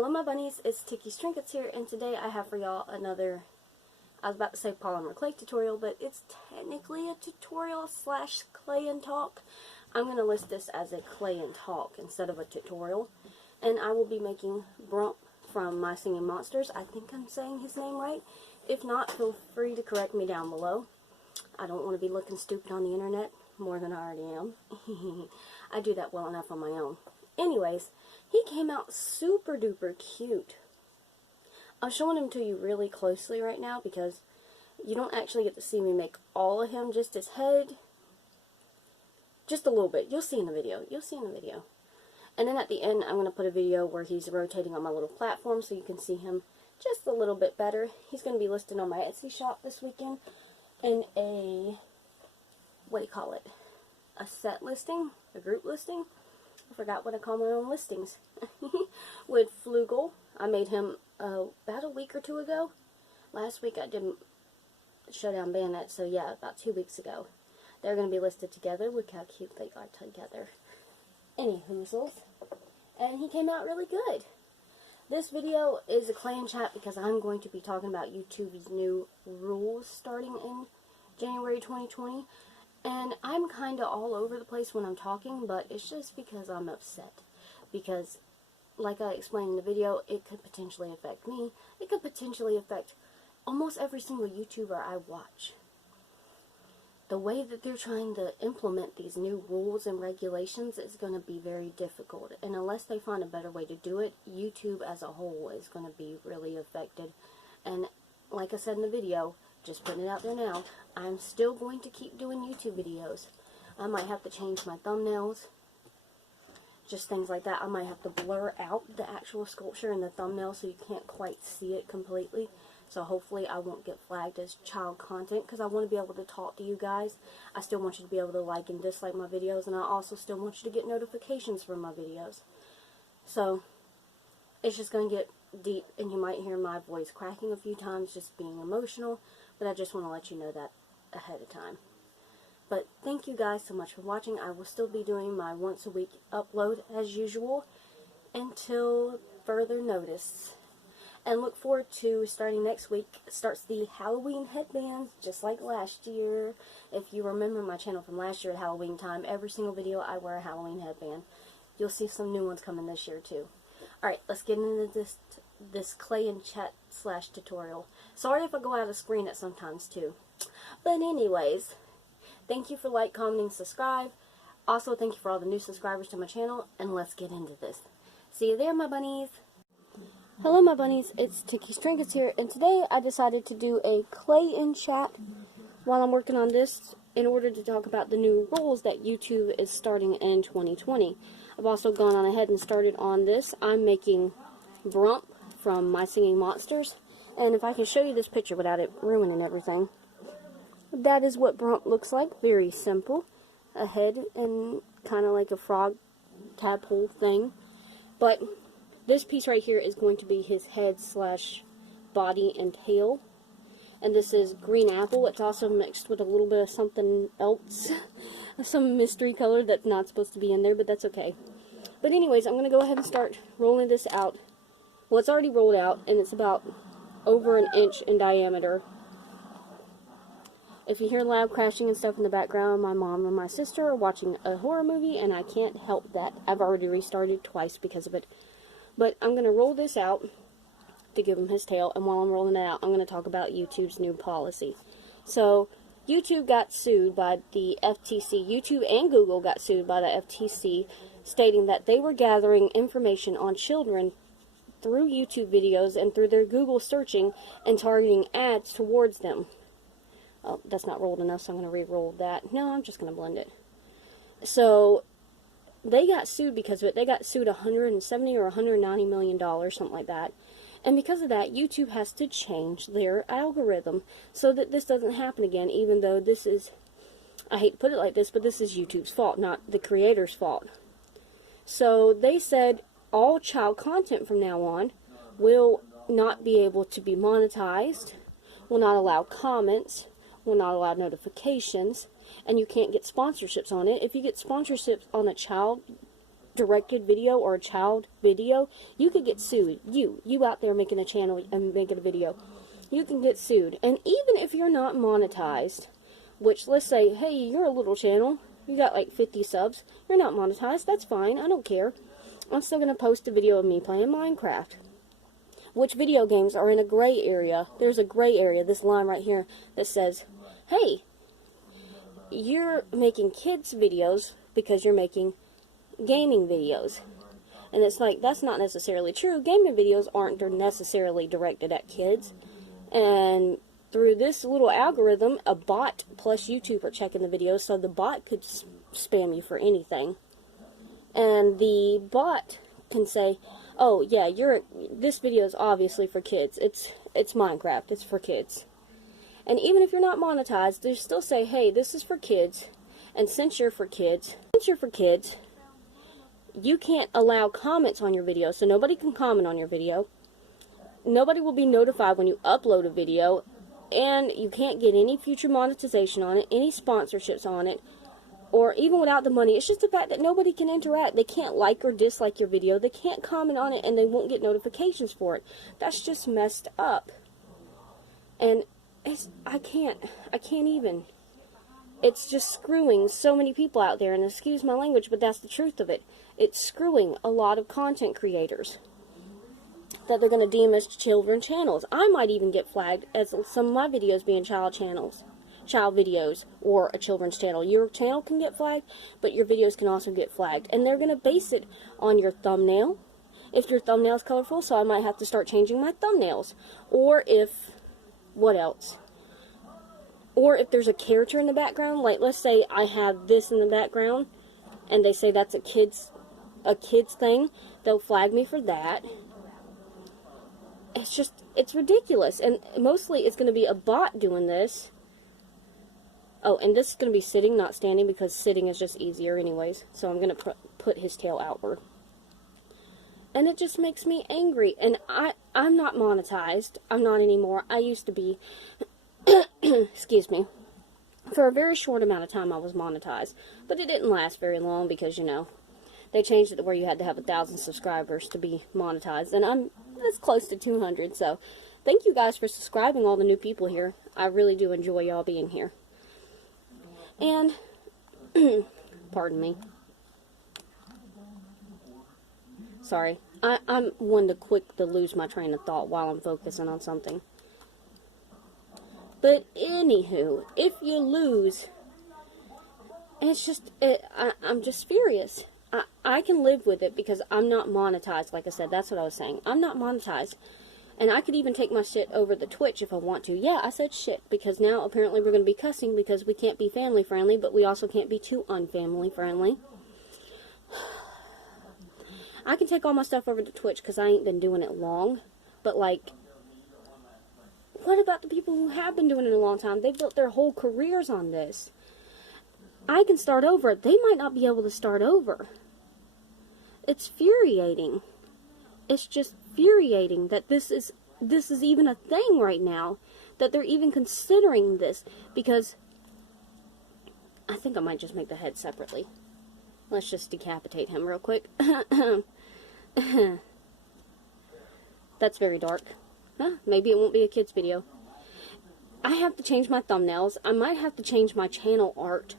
Hello my bunnies, it's Tikki's Trinkets here, and today I have for y'all another, I was about to say polymer clay tutorial, but it's technically a tutorial slash clay and talk. I'm going to list this as a clay and talk instead of a tutorial, and I will be making Brump from My Singing Monsters. I think I'm saying his name right. If not, feel free to correct me down below. I don't want to be looking stupid on the internet more than I already am. I do that well enough on my own. Anyways, he came out super duper cute. I'm showing him to you really closely right now because you don't actually get to see me make all of him, just his head. Just a little bit. You'll see in the video. You'll see in the video. And then at the end, I'm going to put a video where he's rotating on my little platform so you can see him just a little bit better. He's going to be listed on my Etsy shop this weekend in a, what do you call it? A set listing? A group listing? I forgot what I call my own listings. With Flugel. I made him about a week or two ago. Last week I didn't show down Bayonet, so yeah, about 2 weeks ago. They're going to be listed together. Look how cute they are together. Any hoozles. And he came out really good. This video is a clay and chat because I'm going to be talking about YouTube's new rules starting in January 2020. And I'm kind of all over the place when I'm talking, but it's just because I'm upset. Because, like I explained in the video, it could potentially affect me. It could potentially affect almost every single YouTuber I watch. The way that they're trying to implement these new rules and regulations is going to be very difficult. And unless they find a better way to do it, YouTube as a whole is going to be really affected. And like I said in the video, just putting it out there now, I'm still going to keep doing YouTube videos. I might have to change my thumbnails. Just things like that. I might have to blur out the actual sculpture in the thumbnail so you can't quite see it completely. So hopefully I won't get flagged as child content because I want to be able to talk to you guys. I still want you to be able to like and dislike my videos, and I also still want you to get notifications from my videos. So it's just going to get deep, and you might hear my voice cracking a few times just being emotional, but I just want to let you know that ahead of time. But thank you guys so much for watching. I will still be doing my once a week upload as usual until further notice. And look forward to starting next week. Starts the Halloween headbands, just like last year. If you remember my channel from last year at Halloween time, every single video I wear a Halloween headband. You'll see some new ones coming this year too. Alright, let's get into this clay and chat slash tutorial. Sorry if I go out of screen at sometimes too. But anyways, thank you for like, commenting, subscribe. Also, thank you for all the new subscribers to my channel, and let's get into this. See you there, my bunnies. Hello, my bunnies. It's Tikki's Trinkets here, and today I decided to do a clay and chat while I'm working on this in order to talk about the new rules that YouTube is starting in 2020. I've also gone on ahead and started on this. I'm making Brump from My Singing Monsters, and if I can show you this picture without it ruining everything, that is what Brump looks like. Very simple. A head and kind of like a frog tadpole thing. But this piece right here is going to be his head slash body and tail. And this is green apple. It's also mixed with a little bit of something else. Some mystery color that's not supposed to be in there, but that's okay. But anyways, I'm going to go ahead and start rolling this out. Well, it's already rolled out, and it's about over an inch in diameter. If you hear loud crashing and stuff in the background, my mom and my sister are watching a horror movie, and I can't help that. I've already restarted twice because of it. But I'm going to roll this out to give him his tail, and while I'm rolling it out, I'm going to talk about YouTube's new policy. So, YouTube got sued by the FTC. YouTube and Google got sued by the FTC, stating that they were gathering information on children through YouTube videos and through their Google searching and targeting ads towards them. Oh, that's not rolled enough, so I'm going to re-roll that. No, I'm just going to blend it. So, they got sued because of it. They got sued $170 or $190 million, something like that. And because of that, YouTube has to change their algorithm so that this doesn't happen again, even though this is, I hate to put it like this, but this is YouTube's fault, not the creator's fault. So they said all child content from now on will not be able to be monetized, will not allow comments, will not allow notifications, and you can't get sponsorships on it. If you get sponsorships on a child directed video or a child video, you could get sued. You out there making a channel and making a video, you can get sued. And even if you're not monetized, which let's say, hey, you're a little channel, you got like 50 subs, you're not monetized, that's fine, I don't care. I'm still going to post a video of me playing Minecraft. Which video games are in a gray area? There's a gray area, this line right here, that says, hey, you're making kids videos because you're making gaming videos. And it's like, that's not necessarily true. Gaming videos aren't necessarily directed at kids. And through this little algorithm, a bot plus YouTube are checking the videos, so the bot could spam you for anything. And the bot can say, oh yeah, this video is obviously for kids. It's Minecraft, it's for kids. And even if you're not monetized, they still say, hey, this is for kids. And since you're for kids, you can't allow comments on your video, so nobody can comment on your video. Nobody will be notified when you upload a video, and you can't get any future monetization on it, any sponsorships on it, or even without the money. It's just the fact that nobody can interact. They can't like or dislike your video. They can't comment on it, and they won't get notifications for it. That's just messed up. And I can't even. It's just screwing so many people out there, and excuse my language, but that's the truth of it. It's screwing a lot of content creators that they're going to deem as children channels. I might even get flagged as some of my videos being child videos, or a children's channel. Your channel can get flagged, but your videos can also get flagged. And they're going to base it on your thumbnail. If your thumbnail is colorful, so I might have to start changing my thumbnails. Or if, what else? Or if there's a character in the background, like let's say I have this in the background, and they say that's a kid's thing, they'll flag me for that. It's ridiculous. And mostly it's going to be a bot doing this. Oh, and this is going to be sitting, not standing, because sitting is just easier anyways. So I'm going to put his tail outward. And it just makes me angry. And I'm not monetized. I'm not anymore. I used to be. Excuse me. For a very short amount of time I was monetized. But it didn't last very long because, you know, they changed it to where you had to have 1,000 subscribers to be monetized. And it's close to 200. So thank you guys for subscribing, all the new people here. I really do enjoy y'all being here. And, pardon me. Sorry. I'm one to quick to lose my train of thought while I'm focusing on something. But anywho, if you lose, it's just, I'm just furious. I can live with it because I'm not monetized, like I said. That's what I was saying. I'm not monetized. And I could even take my shit over the Twitch if I want to. Yeah, I said shit, because now apparently we're going to be cussing because we can't be family friendly, but we also can't be too unfamily friendly. I can take all my stuff over to Twitch because I ain't been doing it long. But, like, what about the people who have been doing it a long time? They built their whole careers on this. I can start over. They might not be able to start over. It's infuriating. It's just infuriating that this is even a thing right now, that they're even considering this, because I think I might just make the head separately. Let's just decapitate him real quick. That's very dark. Huh? Maybe it won't be a kid's video. I have to change my thumbnails. I might have to change my channel art.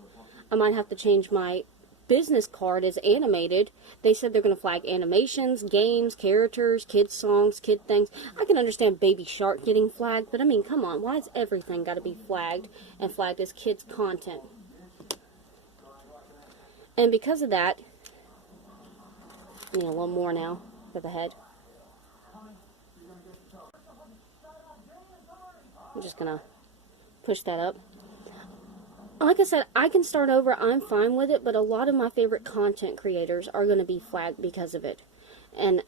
I might have to change my business card as animated. They said they're going to flag animations, games, characters, kids songs, kid things. I can understand Baby Shark getting flagged, but I mean, come on, why is everything got to be flagged and flagged as kids content? And because of that, I need a little more now for the head. I'm just going to push that up. Like I said, I can start over. I'm fine with it, but a lot of my favorite content creators are going to be flagged because of it. And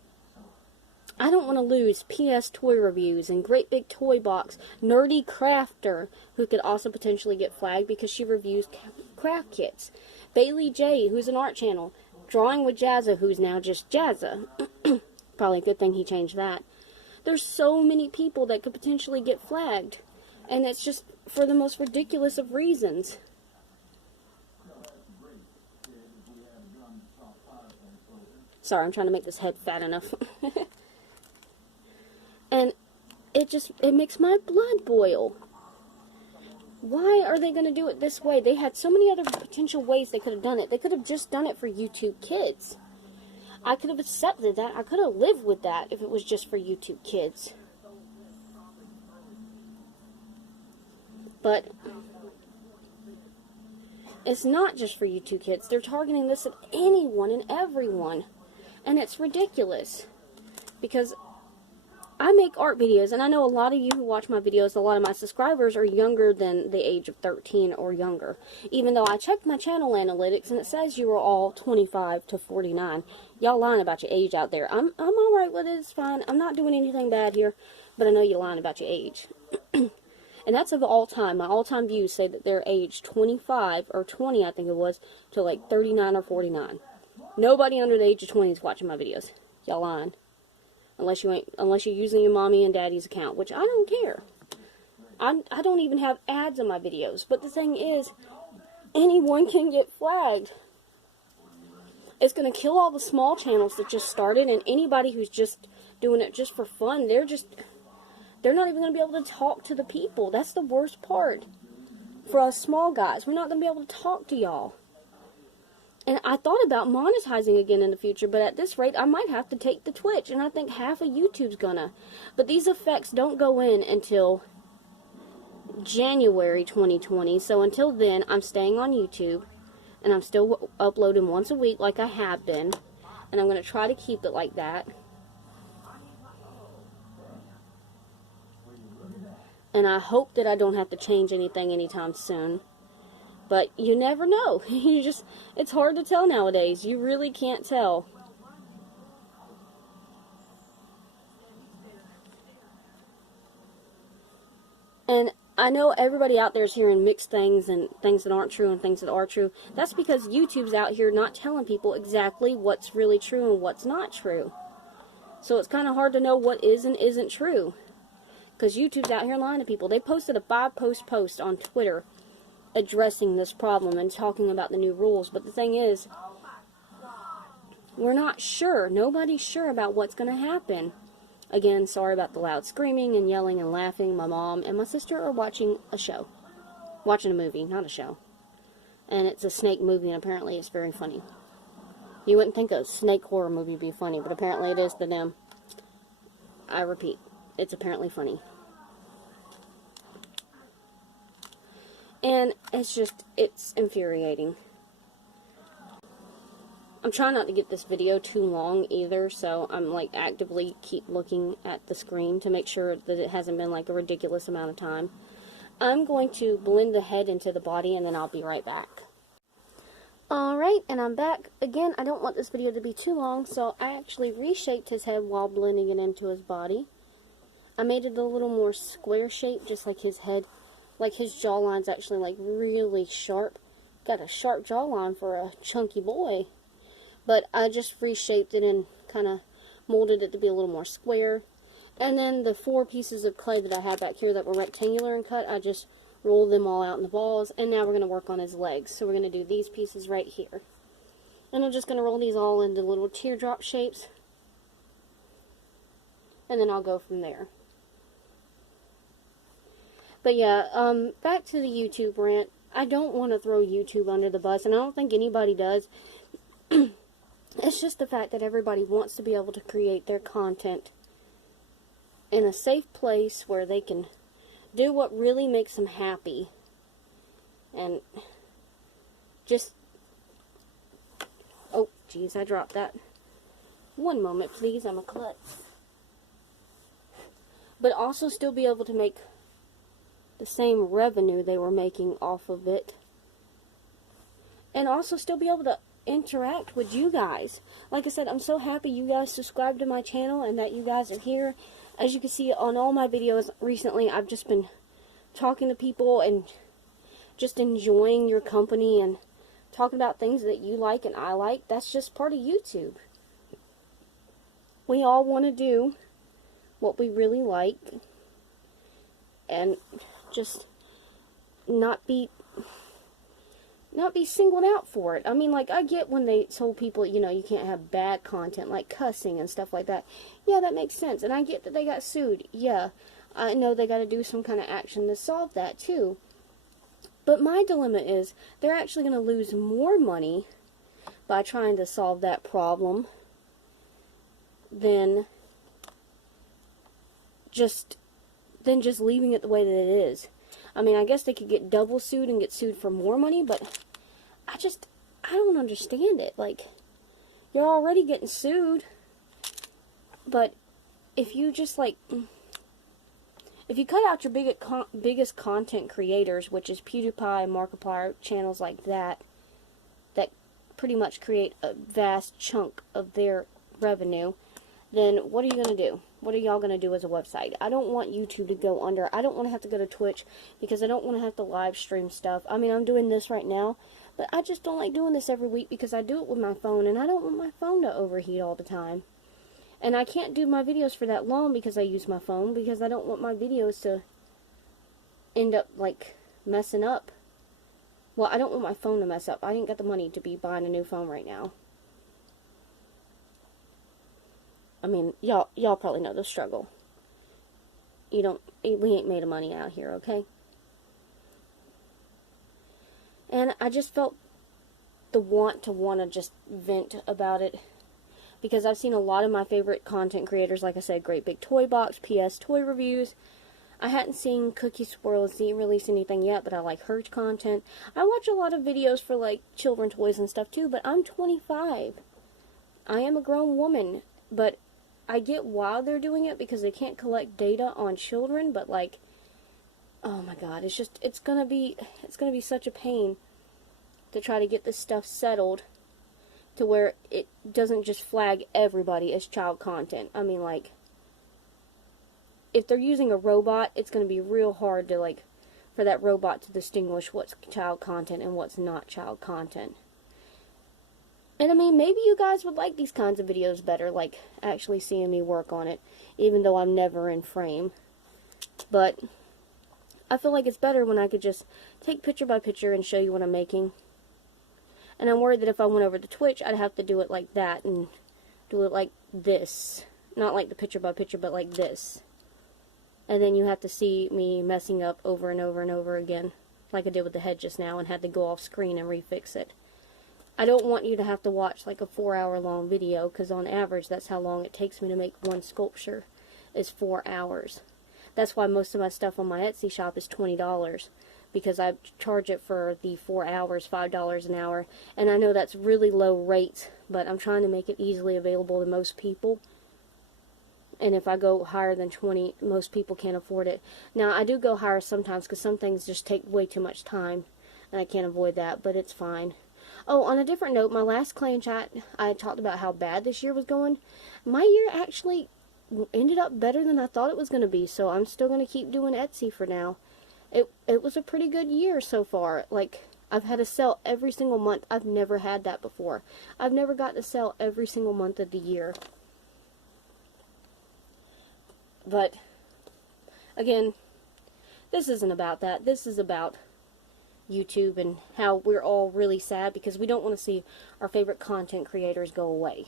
I don't want to lose PS Toy Reviews and Great Big Toy Box, Nerdy Crafter, who could also potentially get flagged because she reviews craft kits. Bailey J, who's an art channel. Drawing with Jazza, who's now just Jazza. Probably a good thing he changed that. There's so many people that could potentially get flagged. And it's just for the most ridiculous of reasons. Sorry, I'm trying to make this head fat enough. And it makes my blood boil. Why are they going to do it this way? They had so many other potential ways they could have done it. They could have just done it for YouTube Kids. I could have accepted that. I could have lived with that if it was just for YouTube Kids. But it's not just for YouTube Kids. They're targeting this at anyone and everyone. And it's ridiculous. Because I make art videos, and I know a lot of you who watch my videos, a lot of my subscribers are younger than the age of 13 or younger. Even though I checked my channel analytics, and it says you are all 25 to 49. Y'all lying about your age out there. I'm alright with it, it's fine. I'm not doing anything bad here, but I know you're lying about your age. And that's of all time. My all-time views say that they're aged 25, or 20 I think it was, to like 39 or 49. Nobody under the age of 20 is watching my videos. Y'all lying. Unless you're using your mommy and daddy's account, which I don't care. I don't even have ads on my videos. But the thing is, anyone can get flagged. It's going to kill all the small channels that just started, and anybody who's just doing it just for fun, they're not even going to be able to talk to the people. That's the worst part. For us small guys, we're not going to be able to talk to y'all. And I thought about monetizing again in the future, but at this rate, I might have to take the Twitch, and I think half of YouTube's gonna. But these effects don't go in until January 2020, so until then, I'm staying on YouTube, and I'm still uploading once a week like I have been, and I'm going to try to keep it like that. And I hope that I don't have to change anything anytime soon. But you never know. It's hard to tell nowadays. You really can't tell. And I know everybody out there is hearing mixed things and things that aren't true and things that are true. That's because YouTube's out here not telling people exactly what's really true and what's not true. So it's kind of hard to know what is and isn't true. Because YouTube's out here lying to people. They posted a 5-post on Twitter addressing this problem and talking about the new rules, but the thing is, we're not sure. Nobody's sure about what's going to happen. Again, sorry about the loud screaming and yelling and laughing. My mom and my sister are watching a show. Watching a movie, not a show. And it's a snake movie, and apparently it's very funny. You wouldn't think a snake horror movie would be funny, but apparently it is to them. I repeat, it's apparently funny. And it's infuriating. I'm trying not to get this video too long either, so I'm like actively keep looking at the screen to make sure that it hasn't been like a ridiculous amount of time. I'm going to blend the head into the body, and then I'll be right back. Alright, and I'm back. Again, I don't want this video to be too long, so I actually reshaped his head while blending it into his body. I made it a little more square shape, just like his head. Like his jawline's actually like really sharp. Got a sharp jawline for a chunky boy. But I just reshaped it and kind of molded it to be a little more square. And then the 4 pieces of clay that I had back here that were rectangular and cut, I just rolled them all out in the balls. And now we're going to work on his legs. So we're going to do these pieces right here. And I'm just going to roll these all into little teardrop shapes. And then I'll go from there. But yeah, back to the YouTube rant. I don't want to throw YouTube under the bus, and I don't think anybody does. It's just the fact that everybody wants to be able to create their content in a safe place where they can do what really makes them happy. And just... Oh, jeez, I dropped that. One moment, please. I'm a klutz. But also still be able to make the same revenue they were making off of it, and also still be able to interact with you guys. Like I said, I'm so happy you guys subscribe to my channel and that you guys are here. As you can see on all my videos recently, I've just been talking to people and just enjoying your company and talking about things that you like and I like. That's just part of YouTube. We all want to do what we really like and just not be not be singled out for it. I mean, like, I get when they told people, you know, you can't have bad content, like cussing and stuff like that. Yeah, that makes sense. And I get that they got sued. Yeah, I know they got to do some kind of action to solve that, too. But my dilemma is, they're actually going to lose more money by trying to solve that problem than just leaving it the way that it is. I mean, I guess they could get double sued and get sued for more money, but I don't understand it. Like, you're already getting sued, but if you just, like, if you cut out your biggest content creators, which is PewDiePie, Markiplier, channels like that pretty much create a vast chunk of their revenue, then what are you going to do? What are y'all going to do as a website? I don't want YouTube to go under. I don't want to have to go to Twitch because I don't want to have to live stream stuff. I mean, I'm doing this right now, but I just don't like doing this every week because I do it with my phone, and I don't want my phone to overheat all the time. And I can't do my videos for that long because I use my phone, because I don't want my videos to end up, like, messing up. Well, I don't want my phone to mess up. I ain't got the money to be buying a new phone right now. I mean, y'all probably know the struggle. We ain't made of money out here, okay? And I just felt the want to just vent about it, because I've seen a lot of my favorite content creators, like I said, Great Big Toy Box, PS Toy Reviews. I hadn't seen Cookie Swirls release anything yet, but I like her content. I watch a lot of videos for, like, children toys and stuff too, but I'm 25. I am a grown woman, but I get why they're doing it, because they can't collect data on children, but, like, oh my god, it's gonna be such a pain to try to get this stuff settled to where it doesn't just flag everybody as child content. I mean, like, if they're using a robot, it's gonna be real hard to, like, for that robot to distinguish what's child content and what's not child content. And I mean, maybe you guys would like these kinds of videos better, like actually seeing me work on it, even though I'm never in frame. But I feel like it's better when I could just take picture by picture and show you what I'm making. And I'm worried that if I went over to Twitch, I'd have to do it like that and do it like this. Not like the picture by picture, but like this. And then you have to see me messing up over and over and over again, like I did with the head just now, and had to go off screen and refix it. I don't want you to have to watch like a 4-hour long video, because on average that's how long it takes me to make one sculpture, is 4 hours. That's why most of my stuff on my Etsy shop is $20, because I charge it for the 4 hours, $5 an hour, and I know that's really low rates, but I'm trying to make it easily available to most people. And if I go higher than 20, most people can't afford it. Now, I do go higher sometimes, because some things just take way too much time, and I can't avoid that, but it's fine. Oh, on a different note, my last Clay and Chat, I talked about how bad this year was going. My year actually ended up better than I thought it was going to be, so I'm still going to keep doing Etsy for now. It was a pretty good year so far. Like, I've had a sale every single month. I've never had that before. I've never got to sell every single month of the year. But, again, this isn't about that. This is about YouTube and how we're all really sad because we don't want to see our favorite content creators go away.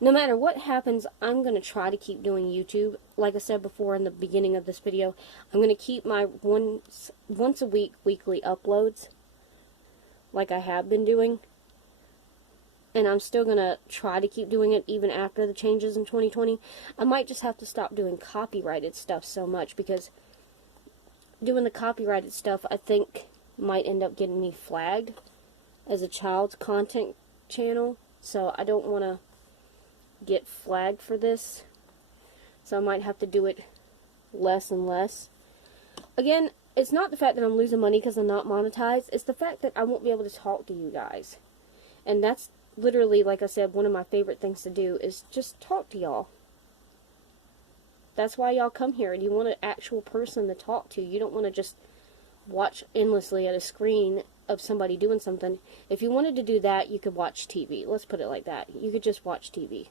No matter what happens, I'm going to try to keep doing YouTube. Like I said before in the beginning of this video, I'm going to keep my once a week weekly uploads like I have been doing. And I'm still going to try to keep doing it even after the changes in 2020. I might just have to stop doing copyrighted stuff so much, because doing the copyrighted stuff, I think, might end up getting me flagged as a child's content channel. So I don't want to get flagged for this. So I might have to do it less and less. Again, it's not the fact that I'm losing money because I'm not monetized. It's the fact that I won't be able to talk to you guys. And that's literally, like I said, one of my favorite things to do is just talk to y'all. That's why y'all come here. You want an actual person to talk to. You don't want to just watch endlessly at a screen of somebody doing something. If you wanted to do that, you could watch TV. Let's put it like that. You could just watch TV.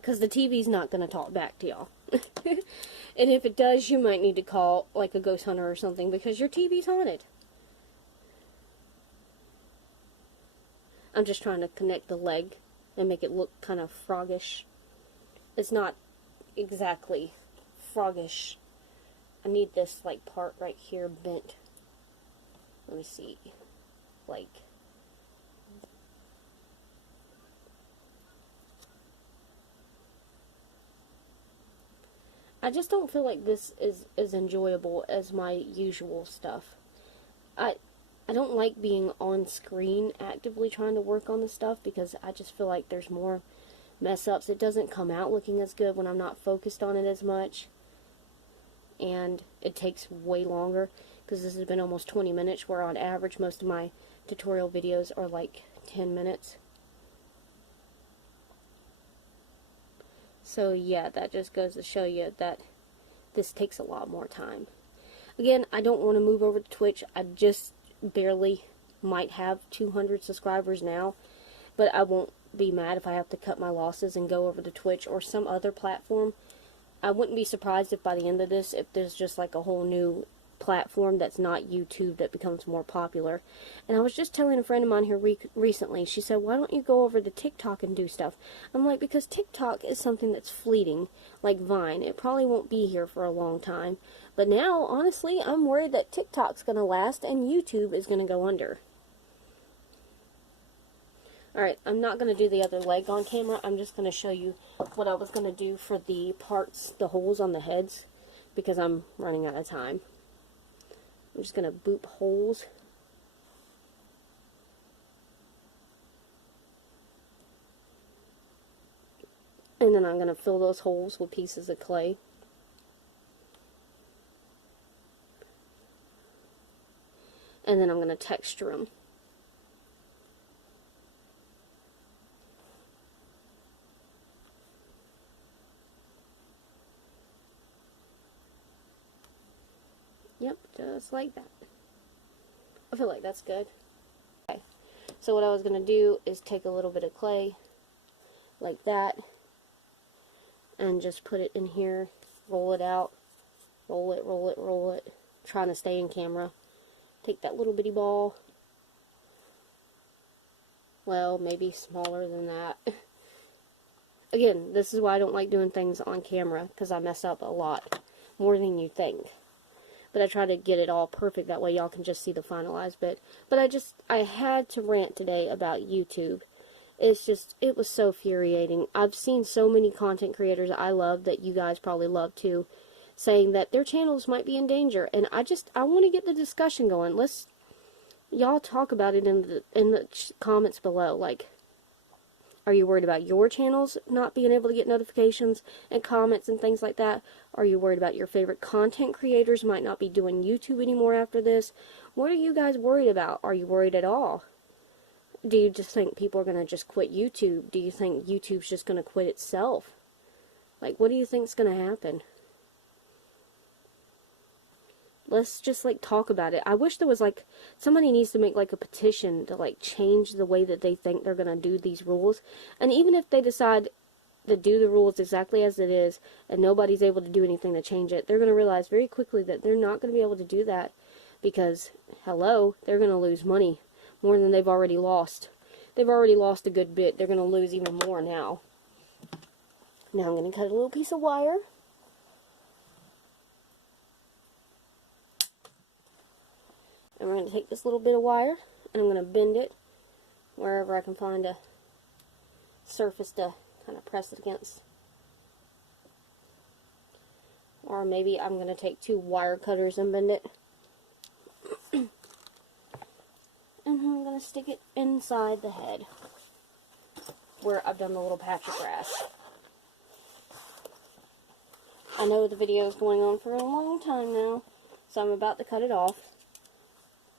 Because the TV's not going to talk back to y'all. And if it does, you might need to call like a ghost hunter or something because your TV's haunted. I'm just trying to connect the leg and make it look kind of froggish. It's not exactly froggish. I need this like part right here bent. Let me see. Like, I just don't feel like this is as enjoyable as my usual stuff. I don't like being on screen actively trying to work on the stuff because I just feel like there's more mess ups. It doesn't come out looking as good when I'm not focused on it as much. And it takes way longer because this has been almost 20 minutes, where on average most of my tutorial videos are like 10 minutes. So yeah, that just goes to show you that this takes a lot more time. Again, I don't want to move over to Twitch. I just barely might have 200 subscribers now, but I won't be mad if I have to cut my losses and go over to Twitch or some other platform. I wouldn't be surprised if by the end of this, if there's just like a whole new platform that's not YouTube that becomes more popular. And I was just telling a friend of mine here recently, she said, why don't you go over to TikTok and do stuff? I'm like, because TikTok is something that's fleeting, like Vine. It probably won't be here for a long time. But now, honestly, I'm worried that TikTok's going to last and YouTube is going to go under. Alright, I'm not going to do the other leg on camera. I'm just going to show you what I was going to do for the parts, the holes on the heads, because I'm running out of time. I'm just going to boop holes. And then I'm going to fill those holes with pieces of clay. And then I'm going to texture them. Yep, just like that. I feel like that's good. Okay, so what I was going to do is take a little bit of clay, like that, and just put it in here, roll it out, roll it, roll it, roll it, trying to stay in camera. Take that little bitty ball, well, maybe smaller than that. Again, this is why I don't like doing things on camera, because I mess up a lot, more than you think. But I try to get it all perfect, that way y'all can just see the finalized bit. But I had to rant today about YouTube. It's just, it was so infuriating. I've seen so many content creators I love, that you guys probably love too, saying that their channels might be in danger. And I want to get the discussion going. Y'all talk about it in the comments below. Like, are you worried about your channels not being able to get notifications and comments and things like that? Are you worried about your favorite content creators might not be doing YouTube anymore after this? What are you guys worried about? Are you worried at all? Do you just think people are going to just quit YouTube? Do you think YouTube's just going to quit itself? Like, what do you think's going to happen? Let's just, like, talk about it. I wish there was, like, somebody needs to make, like, a petition to, like, change the way that they think they're going to do these rules. And even if they decide to do the rules exactly as it is, and nobody's able to do anything to change it, they're going to realize very quickly that they're not going to be able to do that. Because, hello, they're going to lose money. More than they've already lost. They've already lost a good bit. They're going to lose even more now. Now I'm going to cut a little piece of wire. And we're going to take this little bit of wire, and I'm going to bend it wherever I can find a surface to kind of press it against. Or maybe I'm going to take 2 wire cutters and bend it. And I'm going to stick it inside the head, where I've done the little patch of grass. I know the video is going on for a long time now, so I'm about to cut it off.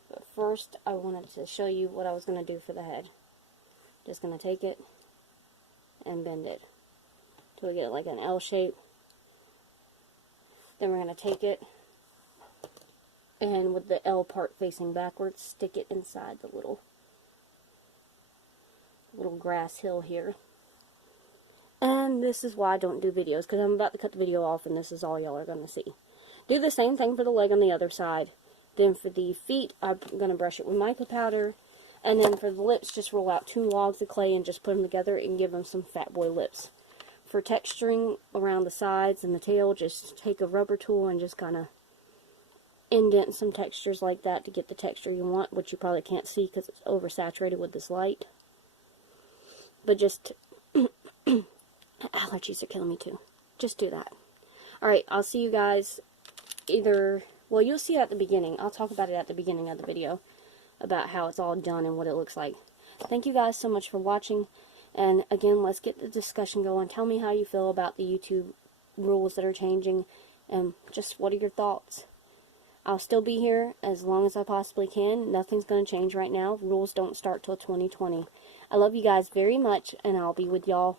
But first, I wanted to show you what I was going to do for the head. Just going to take it and bend it till we get it like an L shape. Then we're going to take it, and with the L part facing backwards, stick it inside the little grass hill here. And this is why I don't do videos, because I'm about to cut the video off and this is all y'all are going to see. Do the same thing for the leg on the other side. Then for the feet, I'm going to brush it with mica powder. And then for the lips, just roll out 2 logs of clay and just put them together and give them some fat boy lips. For texturing around the sides and the tail, just take a rubber tool and just kind of indent some textures like that to get the texture you want, which you probably can't see because it's oversaturated with this light. But just... allergies are killing me too. Just do that. Alright, I'll see you guys either... well, you'll see it at the beginning. I'll talk about it at the beginning of the video, about how it's all done and what it looks like. Thank you guys so much for watching. And again, let's get the discussion going. Tell me how you feel about the YouTube rules that are changing, and just what are your thoughts. I'll still be here as long as I possibly can. Nothing's going to change right now. Rules don't start till 2020. I love you guys very much, and I'll be with y'all.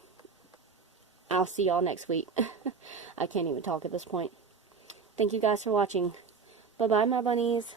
I'll see y'all next week. I can't even talk at this point. Thank you guys for watching. Bye-bye, my bunnies.